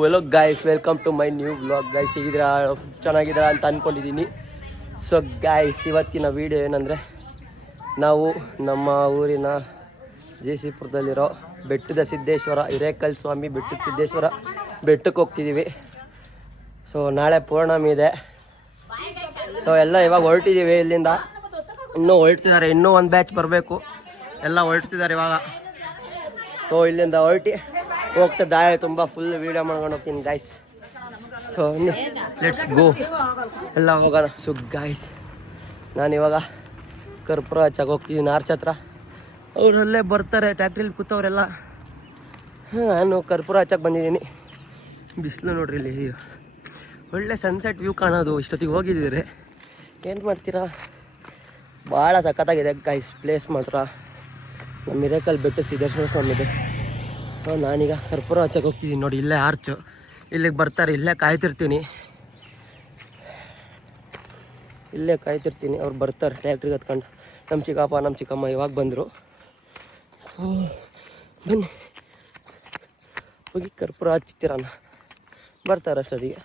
Hello guys, welcome to my new vlog. Guys ಹೇಗಿದ್ದೀರಾ? ಚೆನ್ನಾಗಿದ್ದೀರಾ ಅಂತ ಅಂದ್ಕೊಂಡಿದ್ದೀನಿ. ಸೊ ಗೈಸ್, ಇವತ್ತಿನ ವೀಡಿಯೋ ಏನಂದರೆ, ನಾವು ನಮ್ಮ ಊರಿನ ಜೇಸಿಪುರದಲ್ಲಿರೋ ಬೆಟ್ಟದ ಸಿದ್ದೇಶ್ವರ ಹಿರೇಕಲ್ ಸ್ವಾಮಿ ಬೆಟ್ಟದ ಸಿದ್ದೇಶ್ವರ ಬೆಟ್ಟಕ್ಕೆ ಹೋಗ್ತಿದ್ದೀವಿ. ಸೊ ನಾಳೆ ಪೌರ್ಣಮಿ ಇದೆ. ಸೊ ಎಲ್ಲ ಇವಾಗ ಹೊರಟಿದ್ದೀವಿ ಇಲ್ಲಿಂದ. ಇನ್ನೂ ಹೊರಡ್ತಿದ್ದಾರೆ, ಇನ್ನೂ ಒಂದು ಬ್ಯಾಚ್ ಬರಬೇಕು. ಎಲ್ಲ ಹೊರಡ್ತಿದ್ದಾರೆ ಇವಾಗ. ಸೊ ಇಲ್ಲಿಂದ ಹೊರಟಿ ಹೋಗ್ತಾ ದಾರಿ ತುಂಬ ಫುಲ್ ವೀಡಿಯೋ ಮಾಡ್ಕೊಂಡು ಹೋಗ್ತೀನಿ ಗೈಸ್. ಸೊ ಲೆಟ್ಸ್ ಗೋ, ಎಲ್ಲ ಹೋಗೋಣ. ಸೊ ಗೈಸ್, ನಾನಿವಾಗ ಕರ್ಪೂರ ಹಚ್ಚಕ್ಕೆ ಹೋಗ್ತಿದ್ದೀನಿ ಆರ್ಚ್ ಹತ್ರ. ಅವರಲ್ಲೇ ಬರ್ತಾರೆ, ಟ್ಯಾಕ್ಟ್ರಿಲಿ ಕೂತವರೆಲ್ಲ. ನಾನು ಕರ್ಪೂರ ಹಚ್ಚಕ್ಕೆ ಬಂದಿದ್ದೀನಿ. ಬಿಸಿಲು ನೋಡ್ರಿ, ಇಲ್ಲಿ ಒಳ್ಳೆ ಸನ್ಸೆಟ್ ವ್ಯೂ ಕಾಣೋದು. ಇಷ್ಟೊತ್ತಿಗೆ ಹೋಗಿದ್ದೀರಿ, ಏನು ಮಾಡ್ತೀರಾ? ಭಾಳ ಸಖತ್ತಾಗಿದೆ ಗೈಸ್ ಪ್ಲೇಸ್ ಮಾತ್ರ. ನಮ್ಮ ಹಿರೇಕಲ್ ಬೆಟ್ಟ ಸಿದ್ದೇಶ್ವರ ಸ್ವಾಮಿದೆ. ನಾನೀಗ ಕರ್ಪೂರ ಹಚ್ಚಕ್ಕೆ ಹೋಗ್ತಿದ್ದೀನಿ. ನೋಡಿ, ಇಲ್ಲೇ ಆರ್ಚು, ಇಲ್ಲಿಗೆ ಬರ್ತಾರೆ. ಇಲ್ಲೇ ಕಾಯ್ತಿರ್ತೀನಿ, ಅವ್ರು ಬರ್ತಾರೆ ಟ್ಯಾಕ್ಟ್ರಿಗೆ ಹತ್ಕೊಂಡು. ನಮ್ಮ ಚಿಕ್ಕಪ್ಪ ನಮ್ಮ ಚಿಕ್ಕಮ್ಮ ಇವಾಗ ಬಂದರು. ಸೊ ಬನ್ನಿ ಹೋಗಿ ಕರ್ಪೂರ ಹಚ್ತಿರೋಣ. ಬರ್ತಾರೆ ಅಷ್ಟೊತ್ತಿಗೆ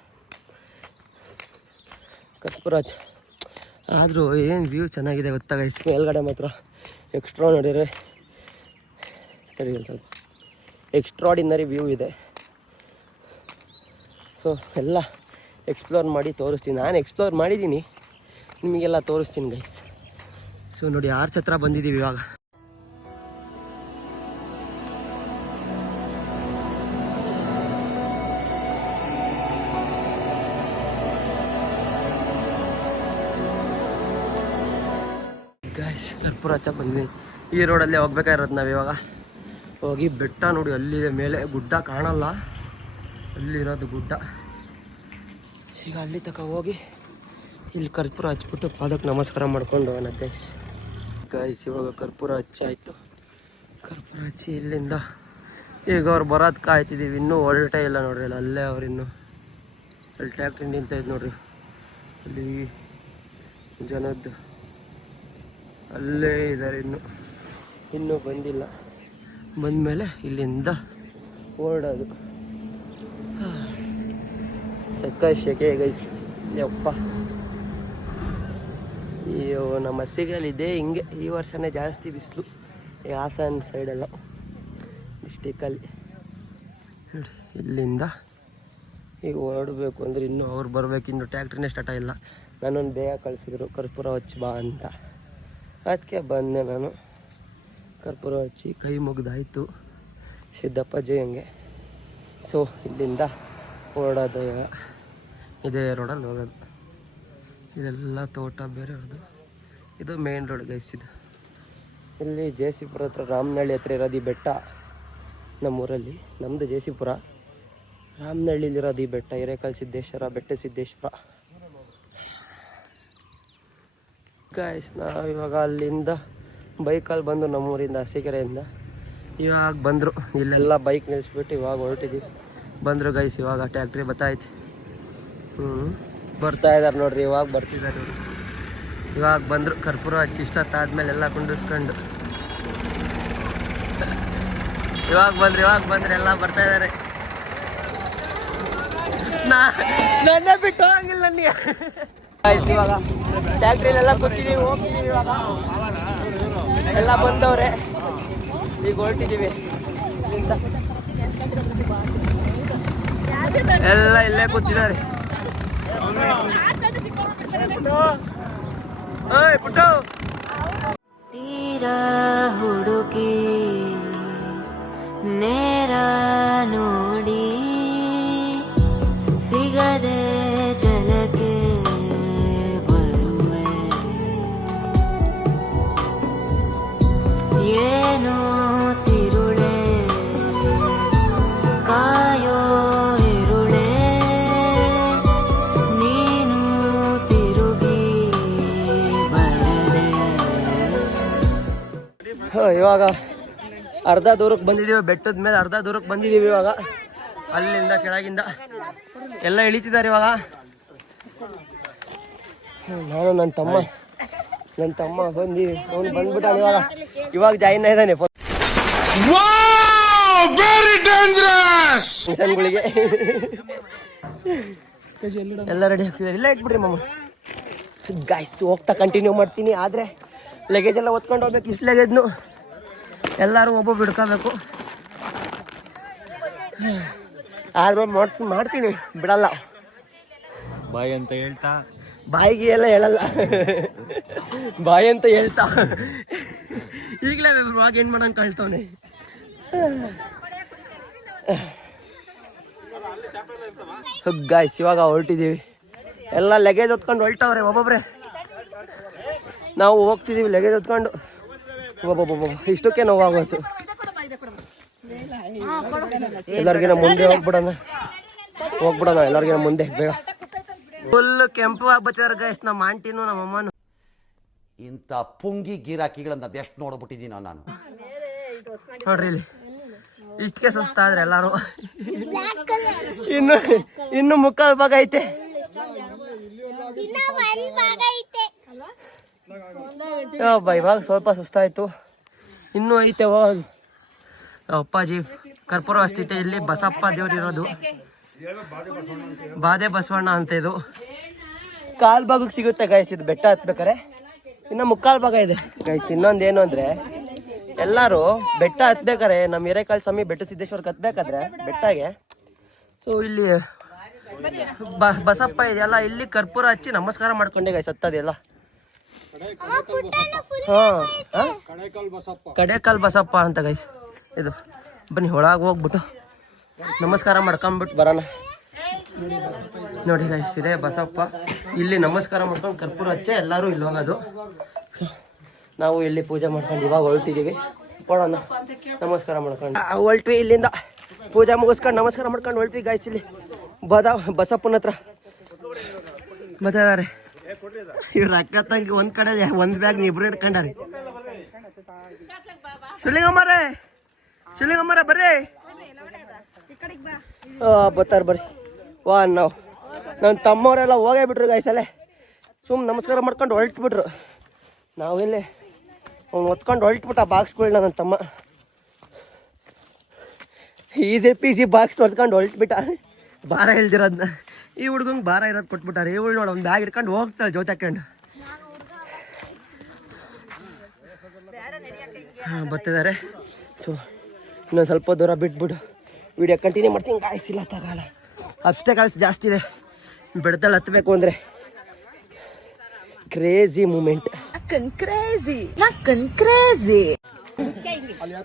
ಕರ್ಪೂರ ಹಚ್ಚ. ಆದರೂ ಏನು ವ್ಯೂ ಚೆನ್ನಾಗಿದೆ ಗೊತ್ತಾ ಗೈಸ್. ಮೇಲ್ಗಡೆ ಮಾತ್ರ ಎಕ್ಸ್ಟ್ರಾ ನೋಡಿದ್ರೆ ಸ್ವಲ್ಪ ಎಕ್ಸ್ಟ್ರಾಡಿನರಿ ವ್ಯೂ ಇದೆ. ಸೊ ಎಲ್ಲ ಎಕ್ಸ್ಪ್ಲೋರ್ ಮಾಡಿ ತೋರಿಸ್ತೀನಿ. ನಾನು ಎಕ್ಸ್ಪ್ಲೋರ್ ಮಾಡಿದ್ದೀನಿ, ನಿಮಗೆಲ್ಲ ತೋರಿಸ್ತೀನಿ ಗೈಸ್. ಸೊ ನೋಡಿ, ಆರ್ಚ್ ಹತ್ರ ಬಂದಿದ್ದೀವಿ ಇವಾಗ. ಗೈಸ್, ಕರ್ಪೂರ ಹಚ್ಚಕ್ಕೆ ಬಂದಿದ್ದೀನಿ. ಈ ರೋಡಲ್ಲೇ ಹೋಗ್ಬೇಕಾಗಿರೋದು ನಾವಿವಾಗ. ಹೋಗಿ ಬೆಟ್ಟ ನೋಡಿ, ಅಲ್ಲಿದೆ ಮೇಲೆ ಗುಡ್ಡ ಕಾಣಲ್ಲ, ಅಲ್ಲಿರೋದು ಗುಡ್ಡ. ಈಗ ಅಲ್ಲಿ ತನಕ ಹೋಗಿ ಇಲ್ಲಿ ಕರ್ಪೂರ ಹಚ್ಬಿಟ್ಟು ಪಾದಕ್ಕೆ ನಮಸ್ಕಾರ ಮಾಡ್ಕೊಂಡು ಹೋಗೋಣ ಗೈಸ್. ಇವಾಗ ಕರ್ಪೂರ ಹಚ್ಚಾಯಿತು. ಕರ್ಪೂರ ಹಚ್ಚಿ ಇಲ್ಲಿಂದ ಈಗ ಅವ್ರು ಬರೋದು ಕಾಯ್ತಿದ್ದೀವಿ. ಇನ್ನೂ ಹೊರಟೇ ಇಲ್ಲ ನೋಡ್ರಿ. ಅಲ್ಲೇ ಅವ್ರು ಇನ್ನೂ ಅಲ್ಲಿ ಟ್ಯಾಕ್ಟ್ರಿ ನಿಂತ ನೋಡ್ರಿ. ಅಲ್ಲಿ ಜನದ್ದು ಅಲ್ಲೇ ಇದ್ದಾರೆ, ಇನ್ನೂ ಬಂದಿಲ್ಲ. ಬಂದಮೇಲೆ ಇಲ್ಲಿಂದ ಹೊರಡೋದು. ಸಕ್ಕ ಶೆಕೆ ಗೈಸ್, ಯಪ್ಪ. ಅಯ್ಯೋ, ನಮ್ಮ ಹಸಿಗಲ್ಲಿದೆ ಹಿಂಗೆ. ಈ ವರ್ಷನೇ ಜಾಸ್ತಿ ಬಿಸಿಲು ಈ ಹಾಸನ ಸೈಡೆಲ್ಲ, ಡಿಸ್ಟಿಕಲ್ಲಿ. ಇಲ್ಲಿಂದ ಈಗ ಹೊರಡಬೇಕು ಅಂದರೆ ಇನ್ನೂ ಅವ್ರು ಬರಬೇಕು. ಇನ್ನು ಟ್ಯಾಕ್ಟ್ರಿನೇ ಸ್ಟಾರ್ಟ್ ಆಗಿಲ್ಲ. ನಾನೊಂದು ಬೇಗ ಕಳಿಸಿದ್ರು ಕರ್ಪೂರ ಹಚ್ಚಿ ಬಾ ಅಂತ. ಅದಕ್ಕೆ ಬಂದೆ ನಾನು. ಕರ್ಪೂರ ಹಚ್ಚಿ ಕೈ ಮುಗಿದಾಯಿತು ಸಿದ್ದಪ್ಪ ಜಯಂಗೆ. ಸೊ ಇಲ್ಲಿಂದ ಹೊರಡೋದು. ಇದೇ ರೋಡಲ್ಲಿ ಹೋಗೋದು. ಇದೆಲ್ಲ ತೋಟ ಬೇರೆಯವ್ರದ್ದು. ಇದು ಮೇನ್ ರೋಡ್ ಗೈಸ್. ಇದು ಇಲ್ಲಿ ಜೇಸಿಪುರ ಹತ್ರ, ರಾಮನಹಳ್ಳಿ ಹತ್ರ ಇರೋದು ಈ ಬೆಟ್ಟ. ನಮ್ಮೂರಲ್ಲಿ, ನಮ್ಮದು ಜೇಸಿಪುರ, ರಾಮನಹಳ್ಳಿಲಿರೋದು ಈ ಬೆಟ್ಟ. ಹಿರೇಕಲ್ ಸಿದ್ದೇಶ್ವರ, ಬೆಟ್ಟ ಸಿದ್ದೇಶ್ವರ ಗೈಸ್. ನಾವು ಇವಾಗ ಅಲ್ಲಿಂದ ಬೈಕಲ್ಲಿ ಬಂದು ನಮ್ಮೂರಿಂದ ಅರಸೀಕೆರೆಯಿಂದ ಇವಾಗ ಬಂದರು. ಇಲ್ಲೆಲ್ಲ ಬೈಕ್ ನಿಲ್ಲಿಸ್ಬಿಟ್ಟು ಇವಾಗ ಹೊರಟಿದ್ದೀವಿ. ಬಂದರು ಗೈಸ್. ಇವಾಗ ಟ್ಯಾಕ್ಟ್ರಿ ಬರ್ತಾಯಿತ್ತು. ಬರ್ತಾ ಇದ್ದಾರೆ ನೋಡ್ರಿ, ಇವಾಗ ಬರ್ತಿದ್ದಾರೆ ನೋಡಿ. ಇವಾಗ ಬಂದರು. ಕರ್ಪೂರ ಹಚ್ಚಿ ಇಷ್ಟೊತ್ತಾದ್ಮೇಲೆ ಎಲ್ಲ ಕುಂಡಿಸ್ಕೊಂಡು ಇವಾಗ ಬಂದ್ರೆ ಎಲ್ಲ ಬರ್ತಾ ಇದ್ದಾರೆ. ನನ್ನೇ ಬಿಟ್ಟು ಹೋಗಿಲ್ಲ ನನಗೆ. ಇವಾಗ ಟ್ಯಾಕ್ಟ್ರಿಲೆಲ್ಲ ಕೂತಿದ್ದೀವಿ, ಹೋಗ್ತಿದ್ದೀವಿ. ಇವಾಗ ಎಲ್ಲ ಬಂದವ್ರೆ, ಈಗ ಹೊರಟಿದ್ದೀವಿ. ಎಲ್ಲ ಇಲ್ಲೇ ಕೂತಿದ್ದಾರೆ. ತೀರಾ ಹುಡುಕಿ ನೇರ ನೋಡಿ ಸಿಗದೆ ಜಲಕ್ಕೆ ಬರುವೆ. ಏನೋ ತಿರುಳೆ ಕಾಯೋ ಇರುಳೆ, ನೀನು ತಿರುಗಿ ಬರದೆ. ಇವಾಗ ಅರ್ಧ ದೂರಕ್ಕೆ ಬಂದಿದ್ದೀವಿ. ಬೆಟ್ಟದ ಮೇಲೆ ಅರ್ಧ ದೂರಕ್ಕೆ ಬಂದಿದ್ದೀವಿ. ಇವಾಗ ಅಲ್ಲಿಂದ ಕೆಳಗಿಂದ ಎಲ್ಲ ಇಳಿತಿದ್ದಾರೆ. ಇವಾಗ ನಾನು ನನ್ನ ತಮ್ಮ ಬಂದು ಅವನು ಬಂದ್ಬಿಟ್ಟ. ಇವಾಗ ಜಾಯಿನ್ ಆಗಿದ್ದಾನೆ. Wow! Very dangerous! ಫಂಕ್ಷನ್ಗಳಿಗೆ ಎಲ್ಲ ರೆಡಿ ಆಗ್ತಿದ್ದಾರೆ. ಇಲ್ಲ ಇಟ್ಬಿಡ್ರಿ ಮಾಮ. ಗಾಯ್ಸ್ ಹೋಗ್ತಾ ಕಂಟಿನ್ಯೂ ಮಾಡ್ತೀನಿ. ಆದರೆ ಲಗೇಜ್ ಎಲ್ಲ ಹೊತ್ಕೊಂಡು ಹೋಗ್ಬೇಕು. ಇಷ್ಟು ಲಗೇಜ್ನು ಎಲ್ಲರೂ ಒಬ್ಬೊಬ್ಬ ಹಿಡ್ಕೋಬೇಕು. ಆದ್ರೆ ಮಾಡ್ತೀನಿ, ಬಿಡಲ್ಲ. ಬಾಯ್ ಅಂತ ಹೇಳ್ತಾ ಬಾಯಿಗೆ ಎಲ್ಲ ಹೇಳಲ್ಲ, ಬಾಯಿ ಅಂತ ಹೇಳ್ತಾ ಈಗಲೇ ಇವಾಗ ಏನು ಮಾಡೋಣ ಕಳ್ತವನೆ. ಗಾಯ್ಸ್ ಇವಾಗ ಹೊರಟಿದ್ದೀವಿ. ಎಲ್ಲ ಲಗೇಜ್ ಹೊತ್ಕೊಂಡು ಹೊರಟವ್ರೆ ಒಬ್ಬೊಬ್ರೆ. ನಾವು ಹೋಗ್ತಿದ್ದೀವಿ ಲಗೇಜ್ ಹೊತ್ಕೊಂಡು. ಒಬ್ಬೊಬ್ಬೊಬ್ಬ ಇಷ್ಟಕ್ಕೆ ನೋವಾಗೋಯ್ತು. ಎಲ್ಲರಿಗಿನ ಮುಂದೆ ಹೋಗ್ಬಿಡೋಣ ಎಲ್ಲರಿಗಿನ ಮುಂದೆ ಬೇಗ. ಫುಲ್ ಕೆಂಪು ಆಗ್ಬತ್ತಿದಾರೆ ಗೈಸ್ ನಮ್ಮ ಆಂಟಿನೂ ನಮ್ಮ ಅಮ್ಮನೂ. ಇಂಥ ಪುಂಗಿ ಗಿರಾಕಿಗಳನ್ನ ಅದೆಷ್ಟು ನೋಡ್ಬಿಟ್ಟಿದ್ದೀನೋ ನಾನು. ನೋಡ್ರಿ ಇಲ್ಲಿ ಇಷ್ಟಕ್ಕೆ ಸುಸ್ತಾದ್ರೆ ಎಲ್ಲಾರು. ಇನ್ನು ಮುಕ್ಕಾಲು ಭಾಗ ಐತೆ. ಇವಾಗ ಸ್ವಲ್ಪ ಸುಸ್ತಾಯ್ತು. ಇನ್ನೂ ಐತೆ ಹೋಗಿ. ಅಪ್ಪಾಜಿ ಕರ್ಪೂರ ಹಚ್ತೈತೆ. ಇಲ್ಲಿ ಬಸಪ್ಪ ದೇವ್ರು ಇರೋದು, ಬಾದೆ ಬಸವಣ್ಣ ಅಂತ. ಇದು ಕಾಲ್ ಭಾಗಕ್ಕೆ ಸಿಗುತ್ತೆ ಗೈಸ್. ಇದು ಬೆಟ್ಟ ಹತ್ಬೇಕಾರೆ ಇನ್ನು ಮುಕ್ಕಾಲು ಭಾಗ ಇದೆ ಗೈಸ್. ಇನ್ನೊಂದೇನು ಅಂದ್ರೆ ಎಲ್ಲರೂ ಬೆಟ್ಟ ಹತ್ಬೇಕಾರೆ ನಮ್ಮ ಹಿರೇಕಾಲ್ ಸ್ವಾಮಿ ಬೆಟ್ಟ ಸಿದ್ದೇಶ್ವರ್ಗೆ ಹತ್ಬೇಕಾದ್ರೆ ಬೆಟ್ಟಗೆ, ಸೊ ಇಲ್ಲಿ ಬಸಪ್ಪ ಇದೆಯಲ್ಲ, ಇಲ್ಲಿ ಕರ್ಪೂರ ಹಚ್ಚಿ ನಮಸ್ಕಾರ ಮಾಡ್ಕೊಂಡೆ ಗೈಸ್ ಹತ್ತದೆಲ್ಲ. ಕಡೇಕಾಲ್ ಬಸಪ್ಪ ಅಂತ ಗೈಸ್ ಇದು. ಬನ್ನಿ ಒಳಗೆ ಹೋಗ್ಬಿಟ್ಟು ನಮಸ್ಕಾರ ಮಾಡ್ಕೊಂಡ್ಬಿಟ್ಟು ಬರೋಣ. ನೋಡಿ ಗೈಸ್ ಇದೆ ಬಸಪ್ಪ. ಇಲ್ಲಿ ನಮಸ್ಕಾರ ಮಾಡ್ಕೊಂಡು ಕರ್ಪೂರ ಹಚ್ಚೆ ಎಲ್ಲರೂ ಇಲ್ಲಿ ಹೋಗೋದು. ನಾವು ಇಲ್ಲಿ ಪೂಜೆ ಮಾಡ್ಕೊಂಡು ಇವಾಗ ಹೊರಟಿದ್ದೀವಿ. ಕೊಡೋಣ ನಮಸ್ಕಾರ ಮಾಡ್ಕೊಂಡು ಹೊರಟ್ವಿ. ಇಲ್ಲಿಂದ ಪೂಜೆ ಮುಗಿಸ್ಕೊಂಡು ನಮಸ್ಕಾರ ಮಾಡ್ಕೊಂಡು ಹೊರಟ್ವಿ ಗೈಸ್. ಇಲ್ಲಿ ಬಸಪ್ಪನ ಹತ್ರ ಬತ್ತಿದ್ದಾರೆ ಇವ್ರ ಅಕ್ಕ ತಂಗಿ. ಒಂದ್ ಕಡೆ ಒಂದ್ ಬ್ಯಾಗ್ ಇಬ್ರು ಇಟ್ಕೊಂಡಾರಿ. ಶಿವಲಿಂಗಮ್ಮರೇ ಬರ್ರಿ. ಬರ್ತಾರ ಬರ್ರಿ. ನಾವು ನನ್ನ ತಮ್ಮವರೆಲ್ಲ ಹೋಗೇ ಬಿಟ್ರು ಗಾಯ್ಸಲ್ಲೇ. ನಮಸ್ಕಾರ ಮಾಡ್ಕೊಂಡು ಹೊರಟ್ಬಿಟ್ರು. ನಾವೆಲ್ಲಿ ಅವ್ನು ಹೊತ್ಕೊಂಡು ಹೊರಟ್ಬಿಟ್ಟ ಬಾಕ್ಸ್ಗಳನ್ನ. ನನ್ನ ತಮ್ಮ ಈಸಿ ಪೀಸಿ ಬಾಕ್ಸ್ ಹೊತ್ಕೊಂಡು ಹೊರಟ್ಬಿಟ್ಟ. ಭಾರ ಇಲ್ದಿರೋದನ್ನ ಈ ಹುಡ್ಗಂಗೆ ಭಾರ ಇರೋದು ಕೊಟ್ಬಿಟ್ಟಾರೆ. ಇವಳು ನೋಡಿ ಒಂದು ಬ್ಯಾಗ್ ಇಟ್ಕೊಂಡು ಹೋಗ್ತಾಳೆ ಜೊತೆ ಹಾಕೊಂಡು. ಬರ್ತಿದ್ದಾರೆ. ಸೊ ಇನ್ನೊಂದು ಸ್ವಲ್ಪ ದೂರ ಬಿಟ್ಬಿಟ್ಟು ವಿಡಿಯೋ ಕಂಟಿನ್ಯೂ ಮಾಡ್ತೀನಿ. ಗಾಯಿಸಿಲ್ಲ ತಗೊಳ್ಳ. ಅಬ್ಸ್ಟೆಕಲ್ಸ್ ಜಾಸ್ತಿ ಇದೆ ಬೆಡ್ದಲ್ಲಿ ಹತ್ತಬೇಕು ಅಂದರೆ. Crazy moment.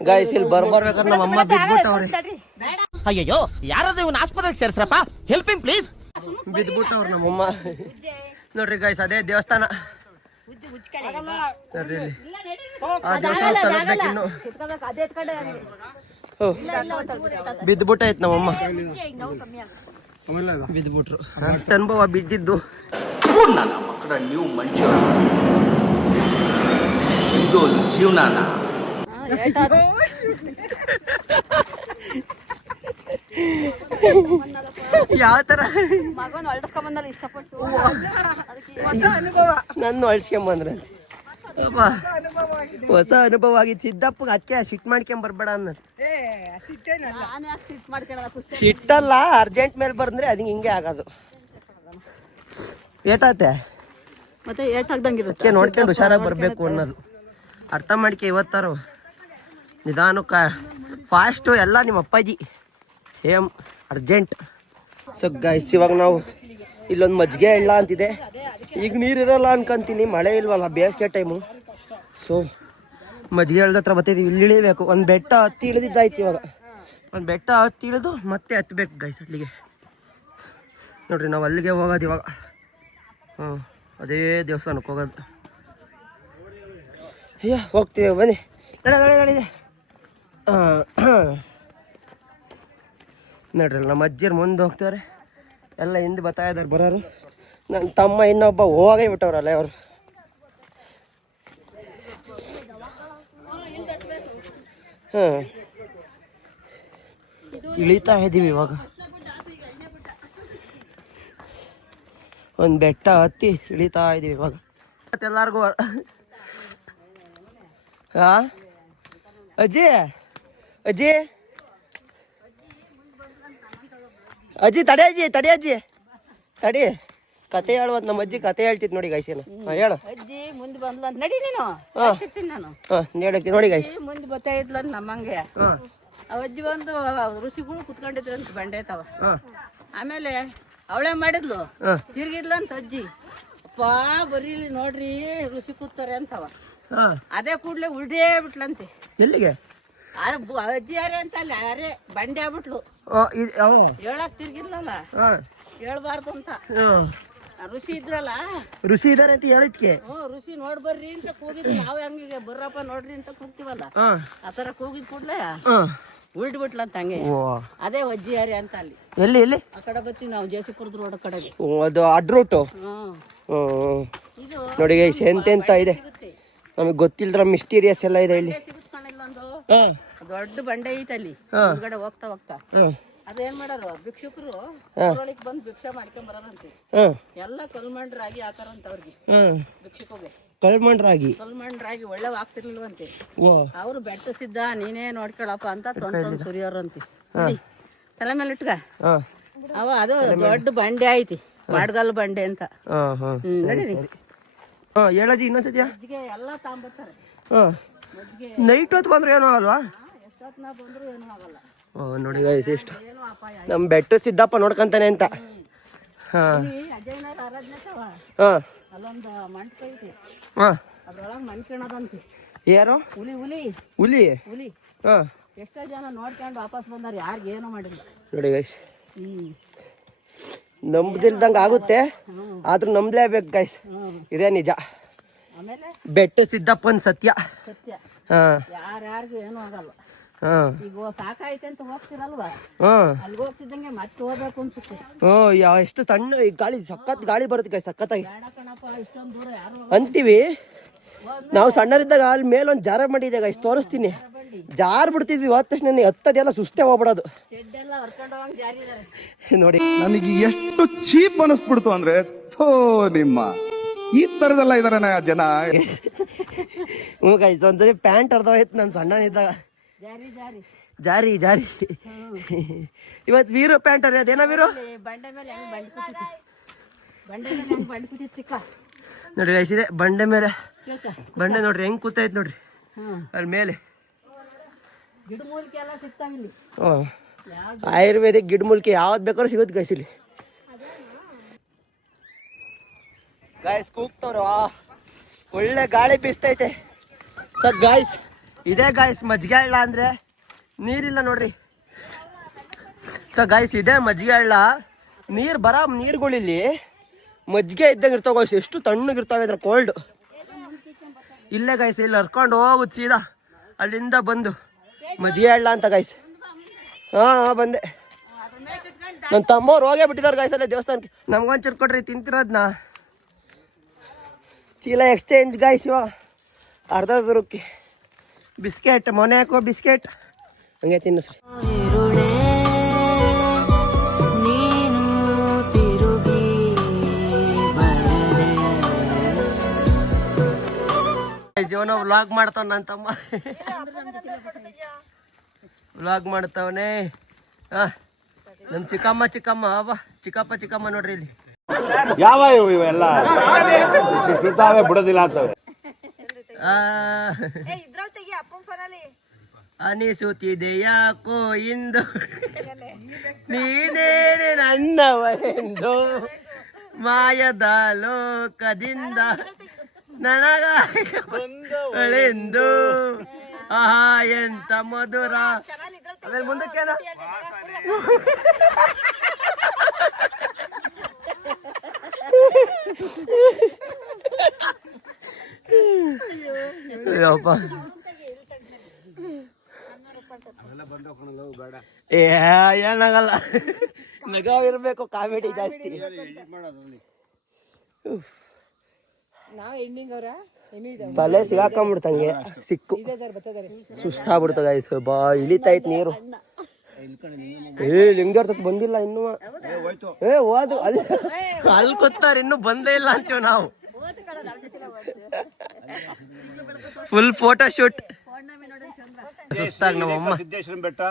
ಗಾಯ್ಸ್ ಇಲ್ಲಿ ಬರ್ಬೇಕಾದ್ರೆ ನಮ್ಮ ಅಮ್ಮ ಬಿದ್ಬಿಟ್ಟವ್ರೆ. ಅಯ್ಯೋ ಯಾರಾದ್ರೂ ಇವನ್ ಆಸ್ಪತ್ರೆಗೆ ಸೇರಿಸ್ರಪ್ಪ, ಹೆಲ್ಪಿಂಗ್ ಪ್ಲೀಸ್. ಬಿದ್ಬಿಟ್ಟವ್ರು ನಮ್ಮಮ್ಮ. ನೋಡ್ರಿ ಗಾಯ್ಸ್ ಅದೇ ದೇವಸ್ಥಾನ. ನೋಡ್ರಿ ಇಲ್ಲಿ ಆ ದೇವಸ್ಥಾನ ತಲುಪಬೇಕಿನ್ನು. ಬಿದ್ಬಿಟ್ಟಾಯ್ತು ನಮ್ಮಮ್ಮ. ಬಿದ್ಬಿಟ್ರು. ಅನುಭವ ಬಿದ್ದಿದ್ದು. ನನ್ನ ಮಕ್ಕಳ ನೀವು ಮನುಷ್ಯ ಇದು ಜೀವನಾನ. ಯಾವ ತರ ನನ್ನ ಅಳ್ಸ್ಕೊಂಬಂದ್ರ ಹೊಸ ಅನುಭವ ಆಗಿತ್ತು. ಸಿದ್ದಪ್ಪಗೆ ಅದಕ್ಕೆ ಸಿಟ್ ಮಾಡ್ಕೊಂಬರ್ಬೇಡ ಅನ್ನೋದು. ಸಿಟ್ಟಲ್ಲ, ಅರ್ಜೆಂಟ್ ಮೇಲೆ ಬಂದ್ರೆ ಅದ್ ಹಿಂಗೆ ಆಗೋದು. ಏಟಾತೆ ಮತ್ತೆ ಏಟಾಗ್ದಂಗಿರುತ್ತೆ. ನೋಡ್ಕೊಂಡು ಹುಷಾರಾಗಿ ಬರ್ಬೇಕು ಅನ್ನೋದು ಅರ್ಥ ಮಾಡ್ಕೆ. ಇವತ್ತಾರು ನಿಧಾನಕ್ಕ ಫಾಸ್ಟು ಎಲ್ಲ ನಿಮ್ಮ ಅಪ್ಪಾಜಿ ಸೇಮ್ ಅರ್ಜೆಂಟ್. ಸೊ ಗೈಸ್ ಇವಾಗ ನಾವು ಇಲ್ಲೊಂದು ಮಜ್ಜಿಗೆ ಹಳ್ಳ ಅಂತಿದೆ. ಈಗ ನೀರಿರಲ್ಲ ಅನ್ಕೊಂತೀನಿ, ಮಳೆ ಇಲ್ವಲ್ಲ, ಬೇಸಿಗೆ ಟೈಮು. ಸೊ ಮಜ್ಜಿಗೆ ಹಳ್ಳದ ಹತ್ರ ಬರ್ತಿದ್ದೀವಿ. ಇಲ್ಲಿ ಇಳಿಬೇಕು. ಒಂದು ಬೆಟ್ಟ ಹತ್ತಿ ಇಳಿದಿದ್ದಾಯ್ತು. ಇವಾಗ ಒಂದು ಬೆಟ್ಟ ಹತ್ತಿ ಇಳಿದು ಮತ್ತೆ ಹತ್ಬೇಕು ಗೈಸ್ ಅಲ್ಲಿಗೆ. ನೋಡ್ರಿ ನಾವು ಅಲ್ಲಿಗೆ ಹೋಗೋದು ಇವಾಗ. ಅದೇ ದೇವಸ್ಥಾನಕ್ಕೆ ಹೋಗೋದು. ಅಯ್ಯ ಹೋಗ್ತೀವಿ ಬನ್ನಿ. ನಡೆ. ನೋಡ್ರಿ ನಮ್ಮ ಅಜ್ಜಿಯರು ಮುಂದೆ ಹೋಗ್ತಾರೆ, ಎಲ್ಲ ಹಿಂದೆ ಬರ್ತಾ ಇದ್ದಾರೆ ಬರೋರು. ನನ್ನ ತಮ್ಮ ಇನ್ನೊಬ್ಬ ಹೋಗೇ ಬಿಟ್ಟವ್ರಲ್ಲ ಅವರು. ಇಳಿತಾ ಇದ್ದೀವಿ ಇವಾಗ. ಒಂದು ಬೆಟ್ಟ ಹತ್ತಿ ಇಳಿತಾ ಇದ್ದೀವಿ ಇವಾಗ. ಎಲ್ಲಾರ್ಗು ಅಜ್ಜಿ ಅಜ್ಜಿ ತಡೆ ಅಜ್ಜಿ ತಡಿ ಕತೆ ಹೇಳುವ ನಮ್ಮ ಅಜ್ಜಿ ಕತೆ ಹೇಳ್ತಿದ್ ನೋಡಿ ಗೈಸ್ ಏನು ಹೇಳು ಅಜ್ಜಿ ಮುಂದೆ ಬಂದ್ಲ ಅಂತ ನಡಿ ನೀನು ಹೇಳ್ತೀನಿ ನಾನು ಹೇಳಕ್ಕೆ ನೋಡಿ ಗೈಸ್ ಅಜ್ಜಿ ಮುಂದೆ ಬರ್ತಾ ಇದ್ಲ ನಮ್ಮಂಗೆ ಅವ ಅಜ್ಜಿ ಬಂದು ಋಷಿಗಳು ಕುತ್ಕೊಂಡಿದ್ರಂತ ಬಂಡೆ ತಾವ ಆಮೇಲೆ ಅವಳೇ ಮಾಡಿದ್ಲು ತಿರ್ಗಿದ್ಲಂತ ಅಜ್ಜಿ ಅಪ್ಪಾ ಬರೀಲಿ ನೋಡ್ರಿ ಋಷಿ ಕೂತಾರೆ ಅಂತವ ಅದೇ ಕೂಡ್ಲೆ ಉಲ್ಡೇ ಬಿಟ್ಲಂತೆ ಎಲ್ಲಿಗೆ ಅಜ್ಜಿ ಯಾರೇ ಅಂತ ಅಲ್ಲ ಯಾರೇ ಬಂಡೆ ಆಗ್ಬಿಟ್ಲು ಹೇಳಕ್ ತಿರ್ಗಿದ್ಲಲ್ಲ ಹೇಳ್ಬಾರ್ದು ಅಂತ ಋಷಿ ಇದ್ರಲ್ಲ ಋಷಿ ಇದಾರೆ ಅಂತ ಹೇಳಿದ್ಕೆ ಋಷಿ ನೋಡ್ ಬರ್ರಿ ಅಂತ ಕೂಗಿದ್ ನಾವ್ ಹಂಗಿಗೆ ಬರ್ರಪ್ಪ ನೋಡ್ರಿ ಅಂತ ಕೂಗ್ತಿವಲ್ಲ ಆತರ ಕೂಗಿದ್ ಕೂಡ್ಲೆ ಉಲ್ಡ್ ಬಿಟ್ಲಂತ ಹಂಗೆ ಅದೇ ಅಜ್ಜಿ ಯಾರೇ ಅಂತ ಅಲ್ಲಿ ಎಲ್ಲಿ ಆ ಕಡೆ ಬರ್ತೀವಿ ನಾವು ಜೇಸಿಪುರದ ರೋಡ್ ಕಡೆಗೆ ಅದು ಅಡ್ರೂಟು ಇದು ನೋಡಿ ಗೈಸ್ ಎಂತೆಂತ ಇದೆ ಸಿಗುತ್ತೆ ನಮಗೆ ಗೊತ್ತಿಲ್ದ್ರ ಮಿಸ್ಟೀರಿಯಸ್ ಎಲ್ಲ ಇದೆ ಇಲ್ಲಿ ಸಿಗುತ್ತಾನ ಇಲ್ಲೊಂದು ದೊಡ್ಡ ಬಂಡೆ ಐತಲ್ಲಿ ಹೊರಗಡೆ ಹೋಗ್ತಾ ಅದೇನ್ ಮಾಡಾರು ಭಿಕ್ಷುಕರು ಊರೊಳಗೆ ಬಂದು ಭಿಕ್ಷೆ ಮಾಡ್ಕೊಂಡ್ ಬರೋರಂತೆ ಎಲ್ಲ ಕಲ್ಮಂಡ್ರಾಗಿ ಹಾಕಾರಂತ ಅವ್ರಿಗೆ ಭಿಕ್ಷುಕಗೆ ಕಲ್ಮಂಡ್ರಾಗಿ ಒಳ್ಳೆ ಆಗ್ತಿರ್ಲಿಲ್ವಂತೆ ಅವ್ರು ಬೆಟ್ಟಸಿದ್ದ ನೀನೇ ನೋಡ್ಕೊಳಪ್ಪ ಅಂತ ತೊಂದ್ ಸುರಿಯೋರಂತೆ ತಲೆ ಮೇಲೆ ಇಟ್ಕ ಅವ ಅದು ದೊಡ್ಡ ಬಂಡೆ ಐತಿ ಮಾಡ್ಗಲ್ ಬಂಡೆ ಅಂತ ನಡೀರಿ ಹೇಳಜಿ ಇನ್ನೊಂದ್ಸತಿ ಮಜ್ಜಿಗೆ ಎಲ್ಲ ತಾಂಬತ್ತಾರೆ ನೈಟ್ ಹೊತ್ತು ಬಂದ್ರೆ ಏನೋ ಅಲ್ವಾ ಎಷ್ಟೊತ್ನ ಬಂದ್ರು ಏನೂ ಆಗಲ್ಲ ನೋಡಿ ಗೈಸ್ ಎಷ್ಟು ನಮ್ ಬೆಟ್ಟ ಸಿದ್ದಪ್ಪ ನೋಡ್ಕಂತಾನೆ ಅಂತ ಅಜಯನವ್ರ ಆರಾಧನೆಸವ ಅಲ್ಲೊಂದು ಮಂಟಪ ಐತಿ ಅದ್ರೊಳಗ್ ಮನ್ಕಣದಂತೆ ಯಾರು ಹುಲಿ ಹುಲಿ ಹುಲಿ ಹುಲಿ ಎಷ್ಟೋ ಜನ ನೋಡ್ಕೊಂಡು ವಾಪಸ್ ಬಂದಾರ ಯಾರಿಗ ಏನೂ ಮಾಡಿಲ್ಲ ನೋಡಿ ಗೈಸ್ ನಂಬದಿಲ್ದಂಗ ಆಗುತ್ತೆ ಆದ್ರೂ ನಂಬಲೇಬೇಕು ಗೈಸ್ ಇದೇ ನಿಜ ಆಮೇಲೆ ಬೆಟ್ಟ ಸಿದ್ದಪ್ಪನ್ ಸತ್ಯ ಸತ್ಯ ಯಾರ್ಯಾರಿಗೂ ಏನೂ ಆಗಲ್ಲ ಈಗ ಸಾಕಾಯ್ತು ಅಂತ ಹೋಗ್ತಿರಲ್ವಾ ಅಲ್ಲಿಗೆ ಹೋಗ್ತಿದ್ದಂಗೆ ಮತ್ತೆ ಹೋಗ್ಬೇಕು ಅನ್ಸುತ್ತೆ ಎಷ್ಟು ಸಣ್ಣ ಈ ಗಾಳಿ ಸಖತ್ ಗಾಳಿ ಬರುತ್ತೆ ಗೈಸ್ ಸಖತ್ತಾಗಿ ಬೇಡ ಕಣಪ್ಪ ಇಷ್ಟೊಂದು ದೂರ ಯಾರು ಅಂತೀವಿ ನಾವು ಸಣ್ಣರಿದ್ದಾಗ ಅಲ್ಲಿ ಮೇಲೊಂದು ಜಾರ ಮಾಡಿದೆ ಗೈಸ್ ತೋರಿಸ್ತೀನಿ ಜಾರ್ ಬಿಡ್ತಿದ್ವಿ ಹೋದ ತಕ್ಷಣ ಹತ್ತದೆಲ್ಲ ಸುಸ್ತೇ ಹೋಗ್ಬಿಡೋದು ಚೆಡ್ಡೆಲ್ಲ ಹರ್ಕೊಂಡು ಹೋಗಂಗ್ ಜಾರಿ ಇದಾರೆ ನೋಡಿ ನನಗೆ ಎಷ್ಟು ಚೀಪ್ ಅನಿಸ್ಬಿಡ್ತು ಅಂದ್ರೆ ಥೋ ನಿಮ್ಮ ಈ ತರದೆಲ್ಲ ಇದಾರೆ ಜನ ಗೈಸ್ ಒಂದ್ಸರಿ ಪ್ಯಾಂಟ್ ಅರ್ಧವಾಯ್ತು ನಾನು ಸಣ್ಣನಿದ್ದಾಗ ಜಾರಿ ಜಾರಿ ಜಾರಿ ಜಾರಿ ಇವತ್ತು ವೀರು ಪ್ಯಾಂಟ್ ಅರಿ ಅದೇನ ವೀರು ಬಂಡೆ ಮೇಲೆ ಹೆಂಗ್ ಬಂಡಿ ಕೂತಿತ್ತು ಬಂಡೆ ಮೇಲೆ ಹೆಂಗ್ ಬಂಡಿ ಕೂತಿತ್ತು ಚಿಕ್ಕ ನೋಡಿ ಗೈಸ್ ಇದೆ ಬಂಡೆ ಮೇಲೆ ಕೇಳ್ಕ ಬಂಡೆ ನೋಡ್ರಿ ಹೆಂಗ್ ಕೂತೈತ್ ನೋಡ್ರಿ ಅಲ್ಲಿ ಮೇಲೆ ಗಿಡ ಮೂಲಿಕೆ ಎಲ್ಲ ಸಿಗ್ತಾವಿಲ್ಲಿ ಆಯುರ್ವೇದಿಕ್ ಗಿಡ ಮೂಲಿಕೆ ಯಾವ್ದು ಬೇಕಾದ್ರೂ ಸಿಗುತ್ತೆ ಗೈಸ್ ಇಲ್ಲಿ ಗಾಯ್ಸ್ ಕೂಗ್ತವ್ರ ಒಳ್ಳೆ ಗಾಳಿ ಬೀಸ್ತೈತೆ ಸರ್ ಗಾಯ್ಸ್ ಇದೇ ಗಾಯ್ಸ್ ಮಜ್ಜಿಗೆ ಹಳ್ಳ ಅಂದ್ರೆ ನೀರಿಲ್ಲ ನೋಡ್ರಿ ಸರ್ ಗಾಯ್ಸ್ ಇದೇ ಮಜ್ಜಿಗೆ ಹಳ್ಳ ನೀರುಗಳಿಲ್ಲಿ ಮಜ್ಜಿಗೆ ಇದ್ದಂಗೆ ಇರ್ತಾವ ಗಾಯ್ಸ್ ಎಷ್ಟು ತಣ್ಣಗಿರ್ತಾವೆ ಇದ್ರ ಕೋಲ್ಡ್ ಇಲ್ಲೇ ಗಾಯ್ಸ್ ಇಲ್ಲಿ ಹರ್ಕೊಂಡು ಹೋಗುದು ಸೀದಾ ಅಲ್ಲಿಂದ ಬಂದು ಮಜ್ಜಿಗೆ ಹಳ್ಳ ಅಂತ ಗಾಯ್ಸ್ ಬಂದೆ ನನ್ನ ತಮ್ಮವ್ರು ಹೋಗೇ ಬಿಟ್ಟಿದ್ದಾರೆ ಗಾಯ್ಸ್ ಅಲ್ಲೇ ದೇವಸ್ಥಾನಕ್ಕೆ ನಮ್ಗೊಂಚೂರು ಕೊಡ್ರಿ ತಿಂತಿರೋದ್ನ ಚೀಲ ಎಕ್ಸ್ಚೇಂಜ್ ಗಾಯ್ಸ್ ಇವಾಗ ಅರ್ಧ ದೂರಕ್ಕೆ ಬಿಸ್ಕೆಟ್ ಮೊನೆ ಹಾಕೋ ಬಿಸ್ಕೆಟ್ ಹಂಗೆ ತಿನ್ನು ಸರ್ ഇരുളേ ನೀನು ತಿರುಗಿ ಬರದೆ ಜೀವನ ವ್ಲಾಗ್ ಮಾಡ್ತಾವ ನನ್ನ ತಮ್ಮ ವ್ಲಾಗ್ ಮಾಡ್ತಾವನೆ ನಮ್ಮ ಚಿಕ್ಕಮ್ಮ ಚಿಕ್ಕಪ್ಪ ನೋಡ್ರಿ ಇಲ್ಲಿ ಯಾವ ಇವೆಲ್ಲ ಬಿಡೋದಿಲ್ಲ ಅಂತವೆ ಅನಿಸುತ್ತಿದೆ ಯಾಕೋ ಇಂದು ನೀನೇನೆ ನನ್ನವರೆಂದು ಮಾಯದ ಲೋಕದಿಂದ ನನಗೆಂದು ಆಹಾ ಎಂತ ಮಧುರ ಆಮೇಲೆ ಮುಂದಕ್ಕೇನ ಅಯ್ಯಪ್ಪ ಏನಾಗಲ್ಲ ನಗಾವಿರ್ಬೇಕು ಕಾಮಿಡಿ ಜಾಸ್ತಿ ತಲೆ ಸಿಗಾಕೊಂಡ್ಬಿಡ್ತಂಗೆ ಸಿಕ್ಕು ಸುಸ್ತಾಗ್ಬಿಡ್ತದ ಬಾ ಇಳಿತೈತ್ ನೀರು ಲಿಂಗಾರ್ತಕ್ ಬಂದಿಲ್ಲ ಇನ್ನು ಹೋದು ಅಲ್ಲಿ ಕೂತಾರ ಇನ್ನು ಬಂದೇ ಇಲ್ಲ ಅಂತೀವಿ ನಾವು ಫುಲ್ ಫೋಟೋ ಶೂಟ್ ಸುಸ್ತಾಗ ನಮ್ಮಮ್ಮ ಸಿದ್ದೇಶ್ವರ ಬೆಟ್ಟ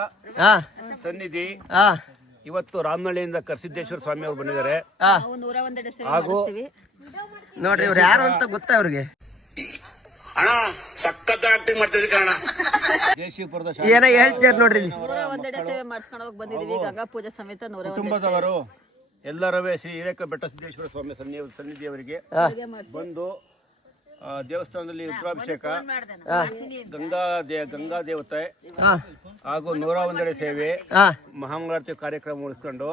ಸನ್ನಿಧಿ ಇವತ್ತು ರಾಮನಹಳ್ಳಿಯಿಂದ ಕರಸಿದ್ದೇಶ್ವರ ಸ್ವಾಮಿ ಅವರು ಬಂದಿದ್ದಾರೆ. ಹಾ ನಾವು 101 ಸೇವೆ ಹಾಗೂ ಮಾಡಿಸ್ತೀವಿ. ನೋಡ್ರಿ ಇವ್ರು ಯಾರು ಅಂತ ಗೊತ್ತಾ ಅವ್ರಿಗೆ? ಜಯಶಿವಪುರದ ಏನೋ ಹೇಳ್ತೀರ್ ನೋಡ್ರಿ. 101 ಸೇವೆ ಮಾಡಿಸ್ಕೊಂಡು ಹೋಗಿ ಬಂದಿದೀವಿ. ಗಂಗಾ ಪೂಜೆ ಸಮೇತ 101 ಕುಟುಂಬದವರು ಎಲ್ಲರವೇ ಶ್ರೀ ಹಿರೇಕ ಬೆಟ್ಟಸಿದ್ದೇಶ್ವರ ಸ್ವಾಮಿ ಸನ್ನಿಧಿಯವರಿಗೆ ಬಂದು ದೇವಸ್ಥಾನದಲ್ಲಿ ರುದ್ರಾಭಿಷೇಕ, ಗಂಗಾ ದೇವತೆ ಹಾಗೂ 101 ಸೇವೆ, ಮಹಾಮಂಗಳಾರತಿ ಕಾರ್ಯಕ್ರಮ ಮುಗಿಸ್ಕೊಂಡು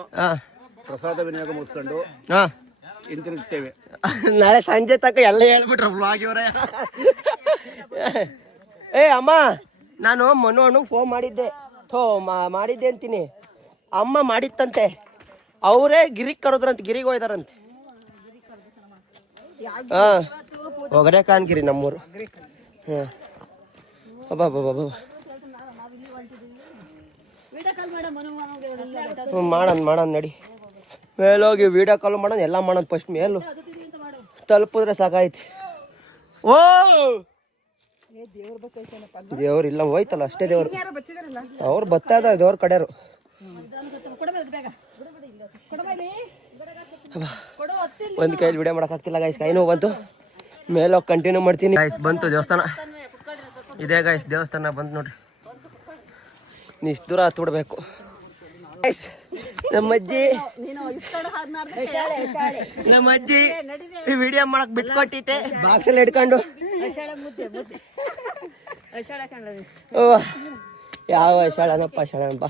ಪ್ರಸಾದ ವಿನಿಯೋಗ ಮುಗಿಸ್ಕೊಂಡು ಹಿಂತಿರುಗ್ತೇವೆ. ನಾಳೆ ಸಂಜೆ ತನಕ ಎಲ್ಲ ಹೇಳ್ಬಿಟ್ರು ವ್ಲಾಗ್ ಇವ್ರೆ. ಏ ಅಮ್ಮ, ನಾನು ಮನು ಫೋನ್ ಮಾಡಿದ್ದೆ, ಮಾಡಿದ್ದೆ ಅಂತೀನಿ. ಅಮ್ಮ ಮಾಡಿತ್ತಂತೆ, ಅವರೇ ಗಿರಿಗೆ ಕರೋದ್ರಂತೆ, ಗಿರಿಗೆ ಹೋಯ್ದಾರಂತೆ. ಹಾ ಒಗರೆ ಕಾನ್ಗಿರಿ ನಮ್ಮೂರು. ಮಾಡೋಣ ನಡಿ. ಮೇಲೋಗಿ ವಿಡಿಯೋ ಕಾಲ್ ಮಾಡೋಣ, ಎಲ್ಲ ಮಾಡೋಣ. ಫಸ್ಟ್ ಮೇಲು ತಲುಪಿದ್ರೆ ಸಾಕಾಯ್ತು. ಓ ದೇವ್ರು ಇಲ್ಲ, ಹೋಯ್ತಲ್ಲ ಅಷ್ಟೇ ದೇವ್ರು. ಅವ್ರು ಬರ್ತಾ ಇದ್ದಾರೆ ದೇವ್ರ ಕಡೆಯವರು. ಒಂದು ಕೈಲಿ ವಿಡಿಯೋ ಮಾಡೋಕ್ಕಾಗ್ತಿಲ್ಲ ಗೈಸ್, ಕೈ ನೋವು ಬಂತು. ಮೇಲೋಗಿ ಕಂಟಿನ್ಯೂ ಮಾಡ್ತೀನಿ ಗೈಸ್. ಬಂತು ದೇವಸ್ಥಾನ, ಇದೇ ಗೈಸ್ ದೇವಸ್ಥಾನ ಬಂತು ನೋಡ್ರಿ. ನೀ ಇಷ್ಟು ದೂರ ಹತ್ತು ಬಿಡ್ಬೇಕು ಗೈಸ್. ನಮ್ಮಜ್ಜಿ ವಿಡಿಯೋ ಮಾಡಕ್ ಬಿಟ್ಕೊಟ್ಟಿತ್ತೆ, ಬಾಕ್ಸಲ್ಲಿ ಹಿಡ್ಕೊಂಡು. ಯಾವ ಶಾಳನಪ್ಪ ಶಾಳನಪ್ಪ.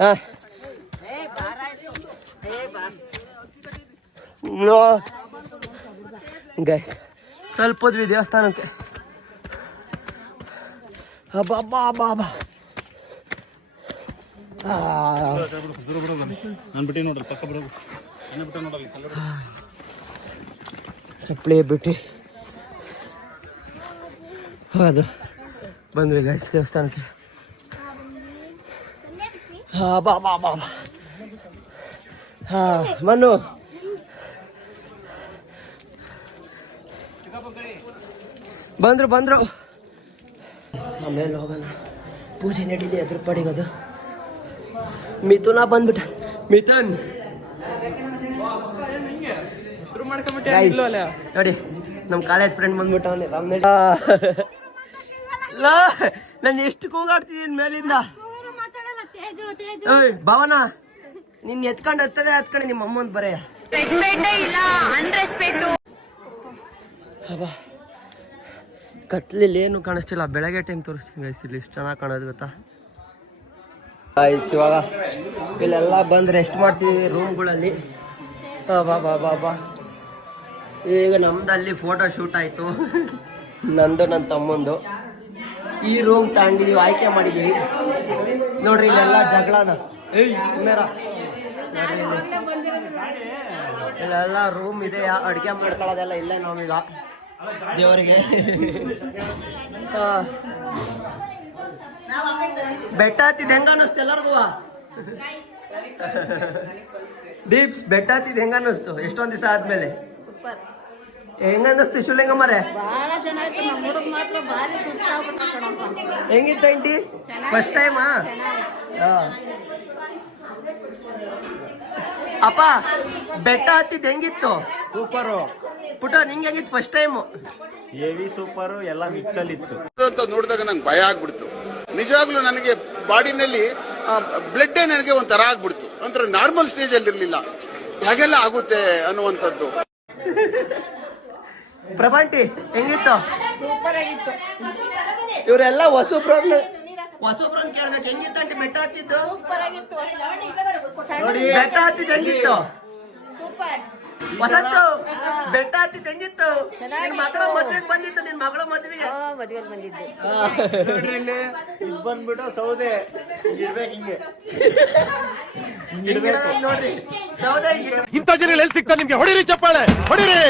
ಹಾ ಗೈಸ್ ತಲುಪಿದ್ವಿ ದೇವಸ್ಥಾನಕ್ಕೆ. ಹಬ್ಬ ಚಪ್ಪಲಿ ಬಿಟ್ಟು ಹೌದು ಬಂದ್ವಿ ಗೈಸ್ ದೇವಸ್ಥಾನಕ್ಕೆ. ಬಾ ಹಾ ಮನು ಬಂದ್ರು. ಆಮೇಲೆ ಹೋಗೋಣ, ಪೂಜೆ ನಡೀಲಿ ಅದ್ರ ಪಡಿಗೋದು. ಮಿಥುನ ಬಂದ್ಬಿಟ್ಟ. ಮಿಥುನ್ ನೋಡಿ, ನಮ್ ಕಾಲೇಜ್ ಫ್ರೆಂಡ್ ಬಂದ್ಬಿಟ್ಟ. ನಾನು ಎಷ್ಟು ಕೂಗಾಡ್ತಿದ್ದೀನಿ ಮೇಲಿಂದ. ಭವನ ನಿನ್ ಎತ್ಕೊಂಡು ಹತ್ಕೊಂಡು ನಿಮ್ಮ ಅಮ್ಮಂದ್ ಬರೆಯ. ಕತ್ಲಿಲ್ಲಿ ಏನು ಕಾಣಿಸ್ತಿಲ್ಲ, ಬೆಳಗ್ಗೆ ಟೈಮ್ ತೋರಿಸ್ತೀನಿ ಗೈಸ್. ಇಲ್ಲಿ ಎಷ್ಟು ಚೆನ್ನಾಗಿ ಕಾಣೋದು ಗೊತ್ತಾ ಗೈಸ್. ಇವಾಗ ಇಲ್ಲೆಲ್ಲ ಬಂದು ರೆಸ್ಟ್ ಮಾಡ್ತೀವಿ ರೂಮ್ಗಳಲ್ಲಿ. ಬಾ ಈಗ ನಮ್ದಲ್ಲಿ ಫೋಟೋ ಶೂಟ್ ಆಯಿತು, ನಂದು ನನ್ನ ತಮ್ಮಂದು. ಈ ರೂಮ್ ತಗೊಂಡಿದೀವಿ, ಆಯ್ಕೆ ಮಾಡಿದ್ದೀವಿ ನೋಡ್ರಿ. ಇಲ್ಲೆಲ್ಲ ಜಗಳನ ಇಲ್ಲೆಲ್ಲ ರೂಮ್ ಇದೆ, ಅಡುಗೆ ಮಾಡ್ಕೊಳ್ಳೋದೆಲ್ಲ ಇಲ್ಲೇ ನಾವೀಗ ದೇವರಿಗೆ. ಬೆಟ್ಟ ಹತ್ತಿದ್ ಹೆಂಗ ಅನ್ನಿಸ್ತು ಎಲ್ಲರಿಗೂ? ದೀಪ್ಸ್ ಬೆಟ್ಟ ಹತ್ತಿದ್ ಹೆಂಗ ಅನ್ನಿಸ್ತು ಎಷ್ಟೊಂದ್ ದಿವಸ ಆದ್ಮೇಲೆ? ಹೆಂಗ ಅನ್ನಿಸ್ತು ಶಿವಲಿಂಗಮ್ಮರೇ? ಬಹಳ ಚೆನ್ನಾಗಿತ್ತು. ನಮ್ಮ ಹುಡುಗ ಮಾತ್ರ ಭಾರಿ ಸುಸ್ತಾಗ್ಬಿಟ್ಟು. ಹೆಂಗಿತ್ತು ಆಂಟಿ ಫಸ್ಟ್ ಟೈಮಾ? ಅಪ್ಪ ಬೆಟ್ಟ ಹತ್ತಿದ್ ಹೆಂಗಿತ್ತು? ಸೂಪರು. ಪುಟ ನಿಂಗೆ ಹೆಂಗಿತ್ತು ಫಸ್ಟ್ ಟೈಮು? ಹೆವಿ ಸೂಪರು, ಎಲ್ಲ ಮಿಕ್ಸ್ ಅಲ್ಲಿ ಇತ್ತು. ಅಂತ ನೋಡಿದಾಗ ನಂಗೆ ಭಯ ಆಗ್ಬಿಡ್ತು. ನಿಜವಾಗ್ಲೂ ನನಗೆ ಬಾಡಿನಲ್ಲಿ ಬ್ಲಡ್ ನನಗೆ ಒಂಥರ ಆಗ್ಬಿಡ್ತು. ಒಂಥರ ನಾರ್ಮಲ್ ಸ್ಟೇಜ್ ಅಲ್ಲಿ ಇರ್ಲಿಲ್ಲ, ಹಾಗೆಲ್ಲ ಆಗುತ್ತೆ ಅನ್ನುವಂಥದ್ದು. ಪ್ರಭಾಂಟಿ ಹೆಂಗಿತ್ತು? ಸೂಪರ್ ಆಗಿತ್ತು. ಇವರೆಲ್ಲ ಹೊಸಬ್ರನ್ನ ಕೇಳ್ಬೇಕು, ಹೆಂಗಿತ್ತು ಆಂಟಿ ಬೆಟ್ಟ ಹತ್ತಿದ್ದು? ಬೆಟ್ಟ ಹತ್ತಿದ್ದು ಹೆಂಗಿತ್ತು? ವಸಂತು ಬೆಟ್ಟ ಹತ್ತಿದ್ದು ಹೆಂಗಿತ್ತು? ನಿನ್ ಮಗಳ ಮದ್ವೆಗೆ ಬಂದಿತ್ತು, ನಿನ್ ಮಗಳ ಮದ್ವೆಗೆ ಬಂದ್ಬಿಟ್ಟು ಸೌದೆ ಹಿಂಗೆ ನೋಡ್ರಿ. ಸೌದೆ ಇಂಥ ಜನ ಎಲ್ಲಿ ಸಿಗ್ತಾರೆ ನಿಮ್ಗೆ? ಹೊಡಿರಿ ಚಪ್ಪಾಳೆ, ಹೊಡಿರಿ.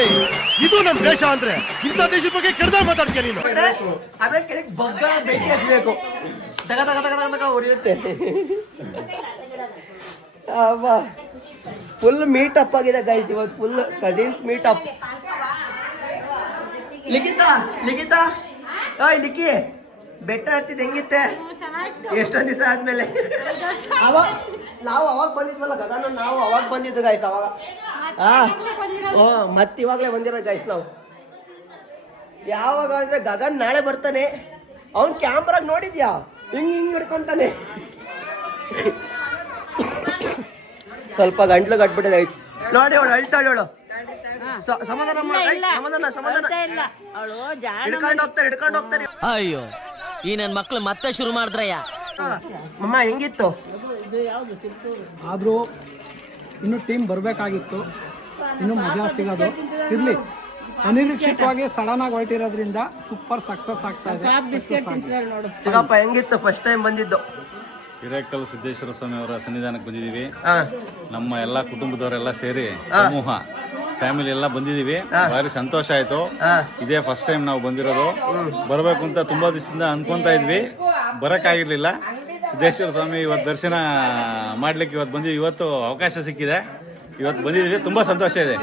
ಇದು ನಮ್ ದೇಶ ಅಂದ್ರೆ. ಇಂಥ ದೇಶದ ಬಗ್ಗೆ ಕೆಡ್ದ ಮಾತಾಡ್ತೀಯ ನೀನು. ಆಮೇಲೆ ಬಗ್ಗ ಬೆಂಕಿ ಹಚ್ಬೇಕು, ತಗ ತಗ ತಗ ತಗ ಹೊಡಿಯುತ್ತೆ. ಫುಲ್ ಮೀಟ್ ಅಪ್ ಆಗಿದೆ ಗೈಸ್ ಇವತ್ತು, full cousins meet up. Likhitha ಓಯ್ ಲಿಕ್ಕಿ ಬೆಟ್ಟ ಹತ್ತಿದ್ ಹೆಂಗಿತ್ತೆ? ಎಷ್ಟೊಂದ್ ದಿವಸ ಆದ್ಮೇಲೆ ನಾವು ಅವಾಗ ಬಂದಿದ್ವಲ್ಲ ಗಗನ, ನಾವು ಅವಾಗ ಬಂದಿದ್ದು ಗೈಸ್ ಅವಾಗ. ಮತ್ತೆ ಇವಾಗಲೇ ಬಂದಿರೋ ಗೈಸ್ ನಾವು. ಯಾವಾಗ ಅಂದ್ರೆ ಗಗನ್ ನಾಳೆ ಬರ್ತಾನೆ. ಅವ್ನ್ ಕ್ಯಾಮ್ರಾಗ ನೋಡಿದ್ಯಾ ಹಿಂಗ್ ಹಿಡ್ಕೊಂತಾನೆ. ಸ್ವಲ್ಪ ಗಂಟ್ಲು ಕಟ್ಬಿಟ್ಟಿದೆ ಗೈಸ್. ನೋಡಿ ಅವಳು ಅಳ್ತಾಳೆ. ಅವಳು ಸಮಾಧಾನ ಹಿಡ್ಕೊಂಡು ಹೋಗ್ತಾರೆ. ಅಯ್ಯೋ ಈ ನನ್ ಮಕ್ಳು ಮತ್ತೆ ಶುರು ಮಾಡಿದ್ರಯ್ಯ. ಅಮ್ಮ ಹೆಂಗಿತ್ತು? ಆದರೂ ಇನ್ನು ಟೀಮ್ ಬರಬೇಕಾಗಿತ್ತು, ಇನ್ನು ಮಜಾ ಸಿಗೋದು ಇರ್ಲಿ. ಅನಿರೀಕ್ಷಿತವಾಗಿ ಸಡನ್ ಆಗಿ ಹೊರಟಿರೋದ್ರಿಂದ ಸೂಪರ್ ಸಕ್ಸಸ್ ಆಗ್ತಾ ಇದೆ. ಚಿಕ್ಕಪ್ಪ ಹೆಂಗಿತ್ತು ಫಸ್ಟ್ ಟೈಮ್ ಬಂದಿದ್ದು? ಹಿರೇಕಲ್ ಸಿದ್ದೇಶ್ವರ ಸ್ವಾಮಿ ಅವರ ಸನ್ನಿಧಾನಕ್ಕೆ ಬಂದಿದ್ದೀವಿ. ನಮ್ಮ ಎಲ್ಲಾ ಕುಟುಂಬದವರೆಲ್ಲ ಸೇರಿ ಸಮೂಹ ಫ್ಯಾಮಿಲಿ ಎಲ್ಲ ಬಂದಿದೀವಿ. ಭಾರಿ ಸಂತೋಷ ಆಯ್ತು. ಇದೇ ಫಸ್ಟ್ ಟೈಮ್ ನಾವು ಬಂದಿರೋದು. ಬರಬೇಕು ಅಂತ ತುಂಬಾ ದಿವಸದಿಂದ ಅನ್ಕೊಂತಾ ಇದ್ವಿ, ಬರಕ್ಕಾಗಿರ್ಲಿಲ್ಲ. ಸಿದ್ದೇಶ್ವರ ಸ್ವಾಮಿ ಇವತ್ತು ದರ್ಶನ ಮಾಡ್ಲಿಕ್ಕೆ ಇವತ್ತು ಬಂದಿದ್ವಿ. ಇವತ್ತು ಅವಕಾಶ ಸಿಕ್ಕಿದೆ, ಇವತ್ತು ಬಂದಿದ್ದೀವಿ. ತುಂಬಾ ಸಂತೋಷ ಇದೆ.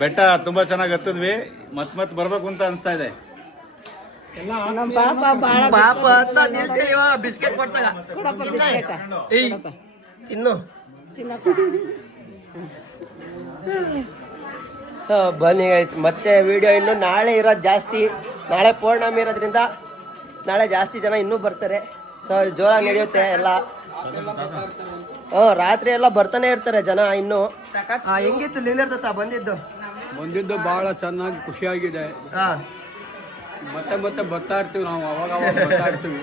ಬೆಟ್ಟ ತುಂಬಾ ಚೆನ್ನಾಗಿ ಹತ್ತಿದ್ವಿ. ಮತ್ತೆ ಬರ್ಬೇಕು ಅಂತ ಅನಿಸ್ತಾ ಇದೆ. ಪಾಪ ಬಿಸ್ಕೆಟ್ ಕೊಡ್ತಾಗ ತಿನ್ನು. ಬನ್ನಿ ಮತ್ತೆ ವಿಡಿಯೋ ಇನ್ನು ನಾಳೆ ಇರೋದು ಜಾಸ್ತಿ. ನಾಳೆ ಪೌರ್ಣಮಿ ಇರೋದ್ರಿಂದ ನಾಳೆ ಜಾಸ್ತಿ ಜನ ಇನ್ನೂ ಬರ್ತಾರೆ. ಸೊ ಜೋರಾಗಿ ನಡೆಯುತ್ತೆ ಎಲ್ಲ. ರಾತ್ರಿ ಎಲ್ಲ ಬರ್ತಾನೆ ಇರ್ತಾರೆ ಜನ ಇನ್ನು. ಹೆಂಗಿತ್ತು ಲೀಲರ್ದತ್ತ ಬಂದಿದ್ದು ಬಹಳ ಚೆನ್ನಾಗಿ ಖುಷಿಯಾಗಿದೆ. ಮತ್ತೆ ಬರ್ತಾ ಇರ್ತೀವಿ ನಾವು, ಅವಾಗ ಬರ್ತಾ ಇರ್ತೀವಿ.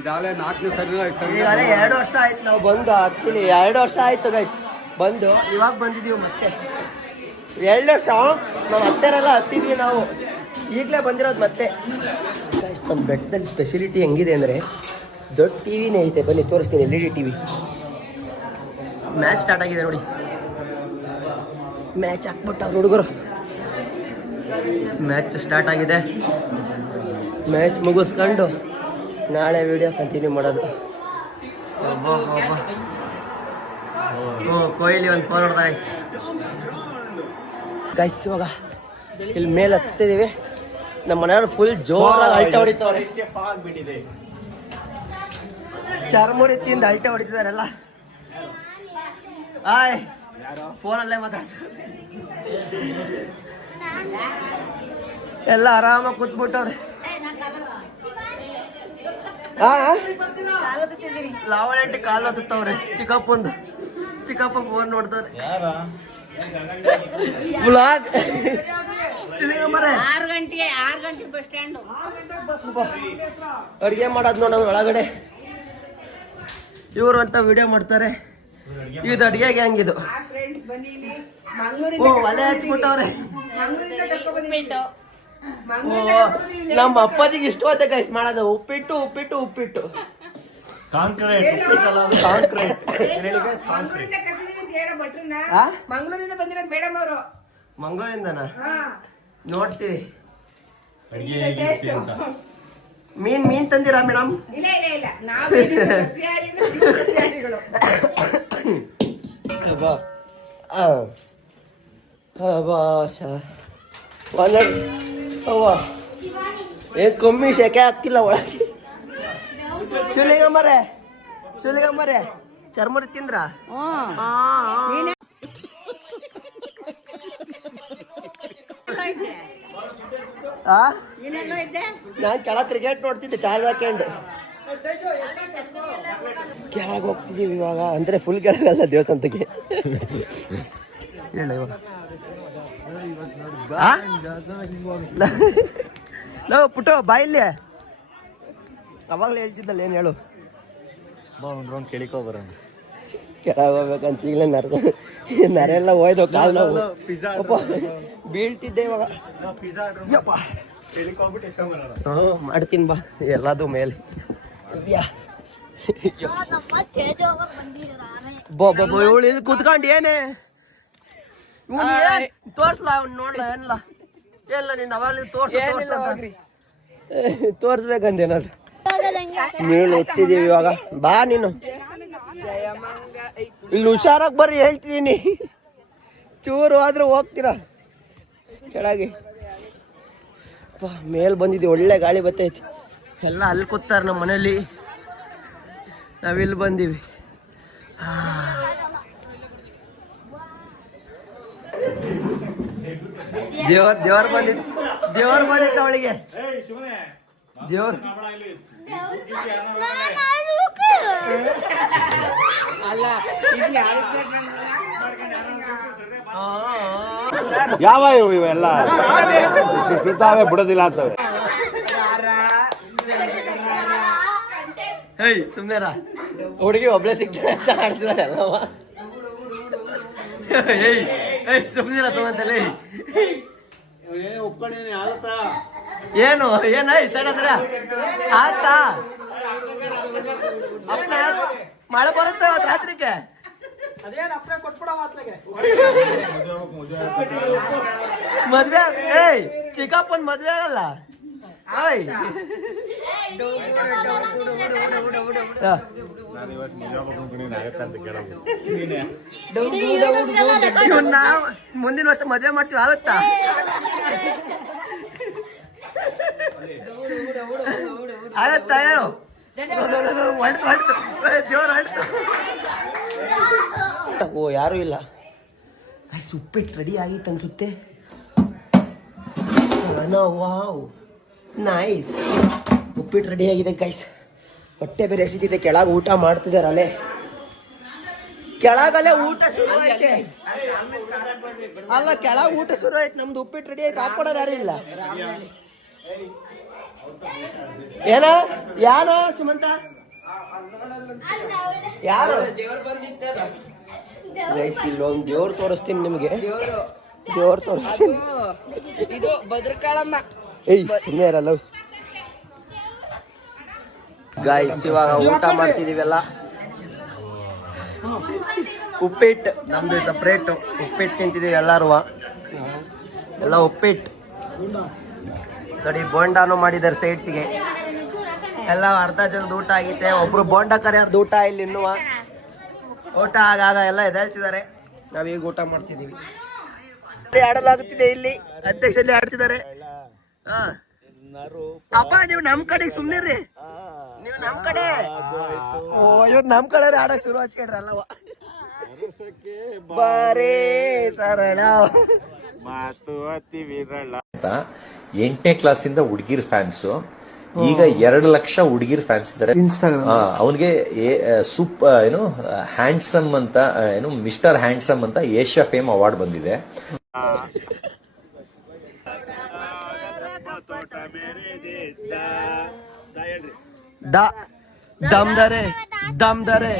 ಇದಾಗಲೇ 4ನೇ ಸರಿ. ಈಗಾಗಲೇ 2 ವರ್ಷ ಆಯ್ತು ನಾವು ಬಂದು. ಆಕ್ಚುಲಿ 2 ವರ್ಷ ಆಯ್ತು ಗೈಸ್ ಬಂದು. ಇವಾಗ ಬಂದಿದೀವಿ ಮತ್ತೆ. 2 ವರ್ಷ ನಾವು ಹತ್ತಿರಲ್ಲ ಹತ್ತಿದ್ವಿ ನಾವು, ಈಗಲೇ ಬಂದಿರೋದು ಮತ್ತೆ. ಗೈಸ್ ನಮ್ಮ ಬೆಟ್ಟದಲ್ಲಿ ಸ್ಪೆಷಾಲಿಟಿ ಹೆಂಗಿದೆ ಅಂದರೆ ದೊಡ್ಡ ಟಿವಿನೇ ಐತೆ. ಬನ್ನಿ ತೋರಿಸ್ತೀನಿ. LED TV. ಮ್ಯಾಚ್ ಸ್ಟಾರ್ಟ್ ಆಗಿದೆ ನೋಡಿ. ಮ್ಯಾಚ್ ಹಾಕ್ಬಿಟ್ಟ ಹುಡುಗರು. ಮ್ಯಾಚ್ ಸ್ಟಾರ್ಟ್ ಆಗಿದೆ. ಮ್ಯಾಚ್ ಮುಗಿಸ್ಕೊಂಡು ನಾಳೆ ವಿಡಿಯೋ ಕಂಟಿನ್ಯೂ ಮಾಡೋದು. ಕೊಹ್ಲಿ ಒಂದು 4 ಹೊಡೆದ ಗೈಸ್. ಇವಾಗ ಇಲ್ಲಿ ಮೇಲೆ ಹತ್ತಿದ್ದೀವಿ. ನಮ್ಮ ಮನೆಯವ್ರು ಫುಲ್ ಜೋರಾಗಿ ಅಲ್ಟೆ ಹೊಡಿತವ್ರೆ. ಚರ್ಮುರಿತಿಯಿಂದ ಅಲ್ಟೆ ಹೊಡಿತಿದಾರೆಲ್ಲ. ಫೋನಲ್ಲೇ ಮಾತಾಡ್ತಾರೆ ಎಲ್ಲ. ಆರಾಮಾಗಿ ಕೂತ್ಬಿಟ್ಟವ್ರೆ. ಲಾವಣೆಂಟಿ ಕಾಲು ಹತ್ತವ್ರೆ. ಚಿಕ್ಕಪ್ಪ ಫೋನ್ ನೋಡ್ತಾರೆ. ಬ್ಲಾಗ್ 6 ಗಂಟೆಗೆ ಬಸ್ ಸ್ಟ್ಯಾಂಡ್ ಅಡುಗೆ ಮಾಡೋದು ನೋಡೋದು ಒಳಗಡೆ. ಇವರು ಅಂತ ವಿಡಿಯೋ ಮಾಡ್ತಾರೆ. ಇದು ಅಡುಗೆಗೆ ಹಂಗಿದು. ಒಲೆ ಹಚ್ಬಿಟ್ಟವ್ರೆ. ನಮ್ಮ ಅಪ್ಪಾಜಿಗೆ ಇಷ್ಟವಾದ ಗೈಸ್ ಮಾಡೋದು ಉಪ್ಪಿಟ್ಟು. ಮಂಗಳೂರಿಂದನಾ? ನೋಡ್ತೀವಿ. ಮೀನ್ ತಂದಿರಾ ಮೇಡಮ್? ಏನ್ ಕಮ್ಮಿ ಶೆಕೆ ಆಗ್ತಿಲ್ಲ ಒಳಗೆ. ಸುಲಿಗಮ್ಮರೆ ಚರ್ಮುರಿ ತಿಂದ್ರ? ನಾನ್ ಕೆಳಗ್ ಕ್ರಿಕೆಟ್ ನೋಡ್ತಿದ್ದೆ ಚಾರ್ಜ್ ಹಾಕೊಂಡು. ಕೆಳಗೆ ಹೋಗ್ತಿದೀವಿ ಇವಾಗ. ಅಂದ್ರೆ ಫುಲ್ ಕೆಳಗಲ್ಲ, ದೇವಸ್ಥಾನಕ್ಕೆ. ಹೇಳ ಪುಟ್ಟು ಬಾಯಿಲ್ಲಿ. ಅವಾಗಲೇ ಹೇಳ್ತಿದ್ದಲ್ಲ, ಏನು ಹೇಳು. ಕೇಳಿಕೋ ಬರೋಣ. ಕೆಳಗೆ ಹೋಗ್ಬೇಕಂತ ಈಗಲೇ ನರೆಲ್ಲ ಹೋಯ್ದು ಕಾಲು ನೋವು. ಬೀಳ್ತಿದ್ದೆ ಇವಾಗ. ಮಾಡ್ತೀನಿ ಬಾ ಎಲ್ಲದು ಮೇಲೆ. ಇವಳು ಇಲ್ಲಿ ಕುತ್ಕೊಂಡು ಏನೇ ತೋರ್ಸ್ಲಾ? ಅವ್ನು ನೋಡ್ಲಾ ಏನಿಲ್ಲ ಎಲ್ಲ ನೀನು ಅವಾಗ ತೋರ್ಸ್ಬೇಕಂತೇನಾದ್ರು. ನೀನು ಓದ್ತಿದ್ದೀವಿ ಇವಾಗ. ಬಾ ನೀನು ಇಲ್ಲಿ ಹುಷಾರಾಗಿ ಬರ್ರಿ ಹೇಳ್ತಿದ್ದೀನಿ. ಚೂರು ಆದ್ರೂ ಹೋಗ್ತೀರಾ ಕೆಳಗೆ. ಮೇಲ್ ಬಂದಿದ್ದೀವಿ, ಒಳ್ಳೆ ಗಾಳಿ ಬರ್ತೈತಿ. ಎಲ್ಲ ಅಲ್ಲಿ ಕೂತಾರ ನಮ್ಮ ಮನೇಲಿ, ನಾವಿಲ್ಲಿ ಬಂದೀವಿ. ದೇವ್ರ ಬಂದಿತ್ತು ಅವಳಿಗೆ. ದೇವ್ರ ಯಾವ ಇವೆಲ್ಲ ಬಿಡ್ತಾವೆ ಬಿಡೋದಿಲ್ಲ ಅಂತವೆ. ಹೇಯ್ ಸುಮ್ನೆರ ಹುಡುಗಿ ಒಬ್ಳೆ ಸಿಗ್ತಾಳೆ ಅಂತ ಆಡ್ತಿದ್ದಾಳೆ ಅಲ್ಲವ. ಏಯ್ ಸುಮ್ನಿರ ಸುಮಂತಲ್ಲಿ ಏನು ತಡ ಆತಾ ಅಪ್ನ ಮಳೆ ಬರುತ್ತೆ ಅವತ್ತು ರಾತ್ರಿಗೆ. ಮದ್ವೆ ಏಯ್ ಚಿಕ್ಕಪ್ಪನ್ ಮದ್ವೆ ಆಗಲ್ಲ. ಓಯ್ ಮುಂದಿನ ವರ್ಷ ಮದ್ವೆ ಮಾಡ್ತೀವಿ ಆಗುತ್ತಾ? ಆಗತ್ತಾ ಹೇಳು. ಹೊಡ್ತು ದೇವ್ರು ಹೊಡ್ತು. ಓ ಯಾರು ಇಲ್ಲ. ಉಪ್ಪಿಟ್ಟು ರೆಡಿ ಆಗಿತ್ತು ಅನ್ಸುತ್ತೆ. ವಾವ್ ನೈಸ್, ಉಪ್ಪಿಟ್ಟು ರೆಡಿ ಆಗಿದೆ ಗೈಸ್. ಹೊಟ್ಟೆ ಬೇರೆ ಹಸಿತಿದೆ. ಕೆಳಗೆ ಊಟ ಮಾಡ್ತಿದ್ದಾರೆ ಅಲ್ಲೇ, ಕೆಳಗಲ್ಲೇ ಊಟ ಶುರು ಐತೆ. ಅಲ್ಲ ಕೆಳಗೆ ಊಟ ಶುರು ಆಯ್ತು. ನಮ್ದು ಉಪ್ಪಿಟ್ಟು ರೆಡಿ ಆಯ್ತು, ಹಾಕೊಡೋದು ಯಾರು ಇಲ್ಲ. ಯಾನೋ ಸುಮಂತ ಯಾರು ಗೈಸ್, ಇಲ್ಲೊಂದು ದೇವ್ರು ತೋರಿಸ್ತೀನಿ ನಿಮ್ಗೆ. ದೇವ್ರು ತೋರಿಸ್ತೀನಿ. ಇದು ಭದ್ರಕಾಳಮ್ಮ. ಏಯ್ ಸುಮ್ಮನೆ ಇರಲ್ಲ ಗೈಸ್. ಇವಾಗ ಊಟ ಮಾಡ್ತಿದೀವಲ್ಲ, ಉಪ್ಪಿಟ್ಟು ನಮ್ದು ಸಪ್ರೇಟು. ಉಪ್ಪಿಟ್ಟು ತಿಂತಿದೀವಿ ಎಲ್ಲಾರು. ಎಲ್ಲ ಉಪ್ಪಿಟ್ಟು ನೋಡಿ. ಬೋಂಡಾನು ಮಾಡಿದ್ದಾರೆ ಸೈಡ್ಸಿಗೆ. ಎಲ್ಲ ಅರ್ಧ ಜನದ ಊಟ ಆಗೈತೆ. ಒಬ್ರು ಬೋಂಡ ಕರೆಯೋರ್ದು ಊಟ ಇಲ್ಲಿ ಇನ್ನುವ ಊಟ ಆಗಾಗ ಎಲ್ಲ ಎದ್ದೇಳ್ತಿದ್ದಾರೆ. ನಾವೀಗ ಊಟ ಮಾಡ್ತಿದೀವಿ. ಆಡಲಾಗುತ್ತಿದೆ ಇಲ್ಲಿ, ಅಧ್ಯಕ್ಷಲ್ಲಿ ಆಡ್ತಿದ್ದಾರೆ. ಅಪ್ಪ ನೀವು ನಮ್ ಕಡೆ ಸುಮ್ನಿರ್ರಿ, ನೀವು ನಮ್ ಕಡೆ. ಇವ್ರು ನಮ್ ಕಡೆ ಆಡಕ್ ಶುರು ಹಚ್ಕೊಂಡ್ರಲ್ಲವ. ಬರೇ ಸರಳ ಮಾತು ಅತಿ ವಿರಳ. 8ನೇ ಕ್ಲಾಸಿಂದ ಹುಡುಗಿರ್ ಫ್ಯಾನ್ಸ್, ಈಗ 2 ಲಕ್ಷ ಹುಡುಗಿರ್ ಫ್ಯಾನ್ಸ್ ಇದ್ದಾರೆ. ಅವನಿಗೆ ಏನು ಹ್ಯಾಂಡ್ಸಮ್ ಅಂತ, ಏನು ಮಿಸ್ಟರ್ ಹ್ಯಾಂಡ್ಸಮ್ ಅಂತ ಏಷ್ಯಾ ಫೇಮ್ ಅವಾರ್ಡ್ ಬಂದಿದೆ. ದಮ್ದರೆ ದಮ್ದರೆ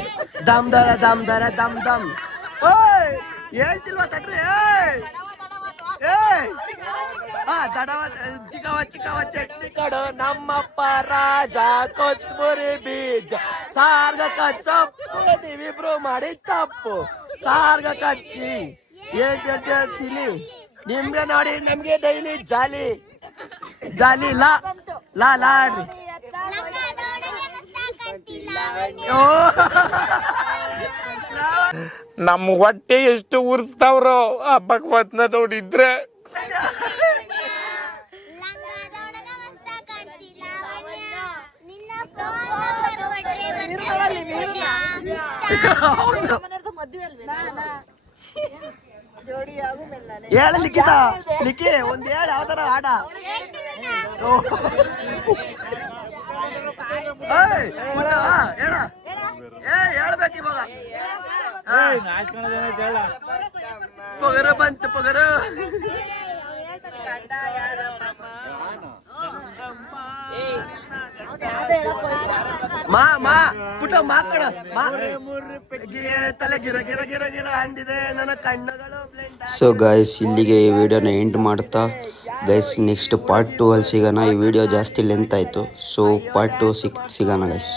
ದಮ್ದರ ದಮ್ದರ ದಮ್ ದಮ್. ಹೇಳ್ತಿಲ್ವಾ ತಡ್ರಿ. ಚಿಕ್ಕವ ಚಿಕ್ಕವ ಚಟ್ನಿ ಕಡು ನಮ್ಮಪ್ಪ ರಾಜ ಕೊತ್ತಂಬರಿ ಬೀಜ ಸಾರ್ಗ ಕಚ್ಚಪ್ಪು ನೀವಿಬ್ರು ಮಾಡಿ ತಪ್ಪು ಸಾರ್ಗ ಕಚ್ಚಿ ಏನ್ ನಿಮ್ಗೆ ನೋಡಿ ನಮ್ಗೆ ಡೈಲಿ ಜಾಲಿ ಜಾಲಿ ಲಾ ಲಾ ಲಾಡ್ರಿ. ನಮ್ ಹೊಟ್ಟೆ ಎಷ್ಟು ಉರ್ಸ್ತಾವ್ರೋ ಆ ಭಗವತ್ನ ನೋಡಿದ್ರೆ. ಹೇಳ ಲಿಖಿತ, ಲಿಖಿ ಒಂದ್ ಹೇಳ ಯಾವ್ದಾರ ಆಡ. ಹೇಳ್ಬೇಕು ಇವಾಗ. ಪೊಗರ ಬಂತು ಪೊಗರ. ಮಾ ಮಾ ಪುಟ್ಟ ಮಾಕಡ ತಲೆ ಗಿರ ಗಿರ ಗಿರ ಗಿರ ಅಂದಿದೆ ನನ್ನ ಕಣ್ಣುಗಳು. ಸೊ ಗೈಸ್, ಇಲ್ಲಿಗೆ ಈ ವಿಡಿಯೋನ ಎಂಡ್ ಮಾಡ್ತಾ ಗೈಸ್, ನೆಕ್ಸ್ಟ್ ಪಾರ್ಟ್ 2 ಅಲ್ಲಿ ಸಿಗೋಣ. ಈ ವಿಡಿಯೋ ಜಾಸ್ತಿ ಲೆಂತ್ ಆಯಿತು. ಸೊ ಪಾರ್ಟ್ 2 ಸಿಗೋಣ ಗೈಸ್.